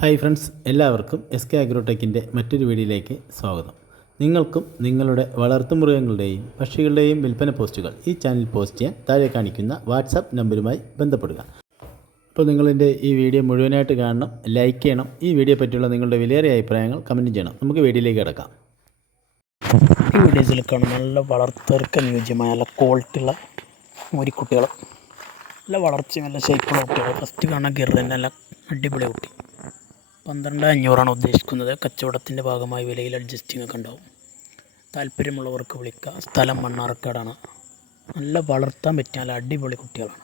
Hi friends എല്ലാവർക്കും S K അഗ്രോടെക്കിന്റെ മറ്റൊരു വീഡിയോയിലേക്ക് സ്വാഗതം. നിങ്ങൾക്കും നിങ്ങളുടെ വളർത്തുമൃഗങ്ങളുടെയും പക്ഷികളുടെയും വിൽപ്പന പോസ്റ്റുകൾ ഈ ചാനൽ പോസ്റ്റ് ചെയ്യാൻ താഴെ കാണിക്കുന്ന വാട്സാപ്പ് നമ്പറുമായി ബന്ധപ്പെടുക. അപ്പോൾ നിങ്ങളിന്റെ ഈ വീഡിയോ മുഴുവനായിട്ട് കാണണം ലൈക്ക് ചെയ്യണം. ഈ വീഡിയോ പറ്റിയുള്ള നിങ്ങളുടെ വിലയേറിയ അഭിപ്രായങ്ങൾ കമന്റ് ചെയ്യണം. നമുക്ക് വീഡിയോയിലേക്ക് കിടക്കാം. ഈ വീഡിയോസിൽ കാണുന്ന നല്ല വളർത്തവർക്ക് അനുയോജ്യമായ നല്ല ക്വാളിറ്റിയുള്ള മുരിക്കുട്ടികൾ. നല്ല വളർച്ചയും നല്ല ഷേപ്പുള്ള കുട്ടികൾ. ഫസ്റ്റ് കാണാൻ ഗിറൻ നല്ല അടിപൊളി കുട്ടി. പന്ത്രണ്ട് അഞ്ഞൂറാണ് ഉദ്ദേശിക്കുന്നത്. കച്ചവടത്തിന്റെ ഭാഗമായി വിലയിൽ അഡ്ജസ്റ്റിംഗ് ഒക്കെ ഉണ്ടാവും. താല്പര്യമുള്ളവർക്ക് വിളിക്കുക സ്ഥലം മണ്ണാർക്കാടാണ്. നല്ല വളർത്താൻ പറ്റിയ നല്ല അടിപൊളി കുട്ടികളാണ്.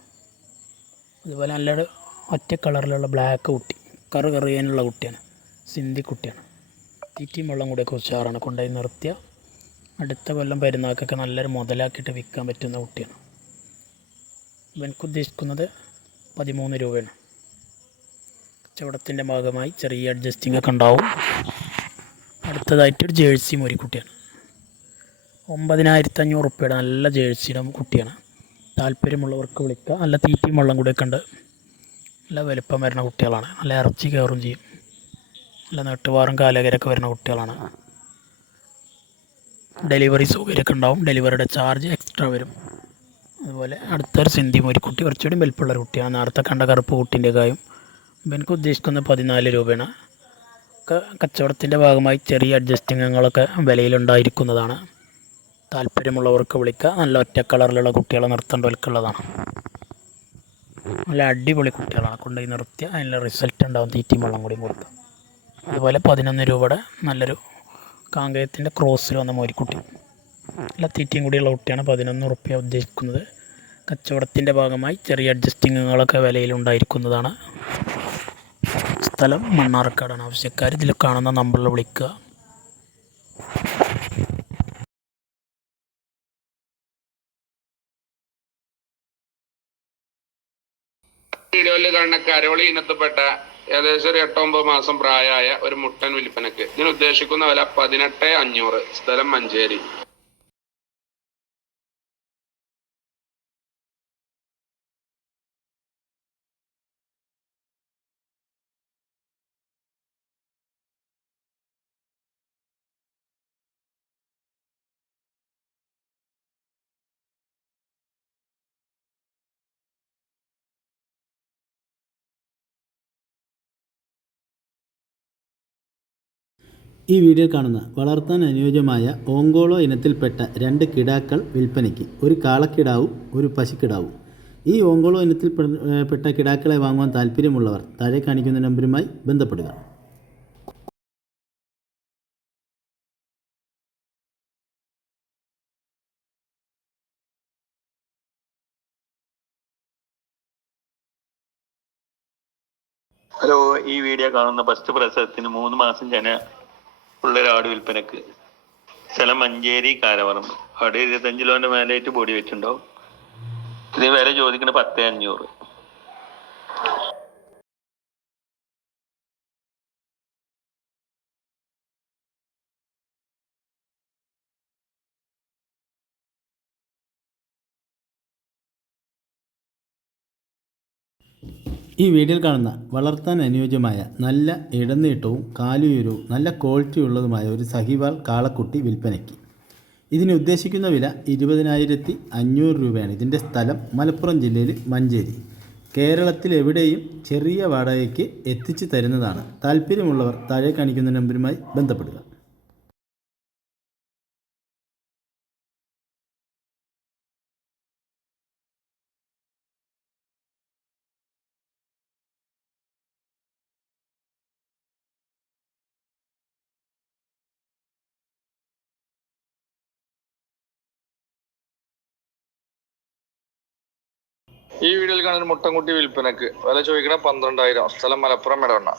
അതുപോലെ നല്ല ഒറ്റ കളറിലുള്ള ബ്ലാക്ക് കുട്ടി. കറു കറിയാനുള്ള കുട്ടിയാണ്. സിന്ധി കുട്ടിയാണ്. തീറ്റയും വെള്ളം കൂടിയൊക്കെ ഉഷാറാണ് കൊണ്ടുപോയി നിർത്തിയ. അടുത്ത കൊല്ലം പെരുന്നാൾക്കൊക്കെ നല്ലൊരു മുതലാക്കിയിട്ട് വിൽക്കാൻ പറ്റുന്ന കുട്ടിയാണ്. ഇവനക്ക് ഉദ്ദേശിക്കുന്നത് പതിമൂന്ന് രൂപയാണ്. കച്ചവടത്തിന്റെ ഭാഗമായി ചെറിയ അഡ്ജസ്റ്റിംഗ് ഒക്കെ ഉണ്ടാവും. അടുത്തതായിട്ടൊരു ജേഴ്സി മോരിക്കുട്ടിയാണ് ഒമ്പതിനായിരത്തി അഞ്ഞൂറ് റുപ്യയുടെ നല്ല ജേഴ്സിയുടെ കുട്ടിയാണ്. താല്പര്യമുള്ളവർക്ക് വിളിക്കുക നല്ല തീറ്റയും വെള്ളം കൂടിയൊക്കെ ഉണ്ട്. നല്ല വലുപ്പം വരുന്ന കുട്ടികളാണ്. നല്ല ഇറച്ചി കയറും ചെയ്യും. നല്ല നെട്ടുവാറും കാലകരൊക്കെ വരുന്ന കുട്ടികളാണ്. ഡെലിവറി സൗകര്യമൊക്കെ ഉണ്ടാവും. ഡെലിവറിയുടെ ചാർജ് എക്സ്ട്രാ വരും. അതുപോലെ അടുത്തൊരു സിന്ധി മോരിക്കുട്ടി കുറച്ചുകൂടി വലിപ്പമുള്ള കുട്ടിയാണ്. നേരത്തെ കണ്ട കറുപ്പ് കുട്ടീന്റെ കായും എനിക്ക് ഉദ്ദേശിക്കുന്നത് പതിനാല് രൂപയാണ്. കച്ചവടത്തിന്റെ ഭാഗമായി ചെറിയ അഡ്ജസ്റ്റിങ്ങുകളൊക്കെ വിലയിലുണ്ടായിരിക്കുന്നതാണ്. താല്പര്യമുള്ളവർക്ക് വിളിക്കുക. നല്ല ഒറ്റ കളറിലുള്ള കുട്ടികളെ നിർത്തേണ്ടവർക്കുള്ളതാണ് നല്ല അടിപൊളി കുട്ടികളാണ്. കൊണ്ടുപോയി നിർത്തിയ അതിനുള്ള റിസൾട്ട് ഉണ്ടാവും. തീറ്റയും വെള്ളം കൂടിയും കൊടുക്കുക അതുപോലെ പതിനൊന്ന് രൂപയുടെ നല്ലൊരു കാങ്കയത്തിന്റെ ക്രോസിൽ വന്ന മോരിക്കുട്ടി. നല്ല തീറ്റയും കൂടിയുള്ള കുട്ടിയാണ് പതിനൊന്ന് റുപ്യ ഉദ്ദേശിക്കുന്നത്. കച്ചവടത്തിന്റെ ഭാഗമായി ചെറിയ അഡ്ജസ്റ്റിങ്ങുകളൊക്കെ വിലയിലുണ്ടായിരിക്കുന്നതാണ്. സ്ഥലം മണ്ണാർക്കാടാണ്. ആവശ്യക്കാർ ഇതിൽ കാണുന്ന നമ്പറിൽ വിളിക്കുക. കാണുന്ന കരോളി ഇനത്തിൽപ്പെട്ട ഏകദേശം ഒരു എട്ടൊമ്പത് മാസം പ്രായമായ ഒരു മുട്ടൻ വിൽപ്പനക്ക് ഇതിന് ഉദ്ദേശിക്കുന്ന വില പതിനെട്ട് അഞ്ഞൂറ്. സ്ഥലം മഞ്ചേരി. ഈ വീഡിയോ കാണുന്ന വളർത്താൻ അനുയോജ്യമായ ഓങ്കോളോ ഇനത്തിൽപ്പെട്ട രണ്ട് കിടാക്കൾ വിൽപ്പനയ്ക്ക് ഒരു കാളക്കിടാവും ഒരു പശുക്കിടാവും. ഈ ഓങ്കോളോ ഇനത്തിൽ പെട്ട കിടാക്കളെ വാങ്ങുവാൻ താല്പര്യമുള്ളവർ താഴെ കാണിക്കുന്ന നമ്പരുമായി ബന്ധപ്പെടുക. ഹലോ ഈ വീഡിയോ കാണുന്ന ഫസ്റ്റ് പ്രസവത്തിന് മൂന്ന് മാസം ജന പിള്ളേരാട് വിൽപ്പനക്ക്. സ്ഥലം മഞ്ചേരി കാരവറമ്പ് അവിടെ ഇരുപത്തഞ്ച് കിലോന്റെ മേലായിട്ട് ബോഡി വെച്ചിട്ടുണ്ടാവും. ഇത് വില ചോദിക്കുന്നത് പത്തേ അഞ്ഞൂറ്. ഈ വീഡിയോയിൽ കാണുന്ന വളർത്താൻ അനുയോജ്യമായ നല്ല ഇടനീട്ടവും കാലുയരവും നല്ല ക്വാളിറ്റി ഉള്ളതുമായ ഒരു സഹിവാൾ കാളക്കുട്ടി വിൽപ്പനയ്ക്ക്. ഇതിന് ഉദ്ദേശിക്കുന്ന വില ഇരുപതിനായിരത്തി അഞ്ഞൂറ് രൂപയാണ്. ഇതിന്റെ സ്ഥലം മലപ്പുറം ജില്ലയിൽ മഞ്ചേരി. കേരളത്തിൽ എവിടെയും ചെറിയ വാടകയ്ക്ക് എത്തിച്ചു തരുന്നതാണ്. താല്പര്യമുള്ളവർ താഴെ കാണിക്കുന്ന നമ്പരുമായി ബന്ധപ്പെടുക. ഈ വീഡിയോയിൽ കാണുന്ന മുട്ടൻകുട്ടി വിൽപ്പനക്ക് വില ചോദിക്കണ പന്ത്രണ്ടായിരം. സ്ഥലം മലപ്പുറം ഇടവണ്ണ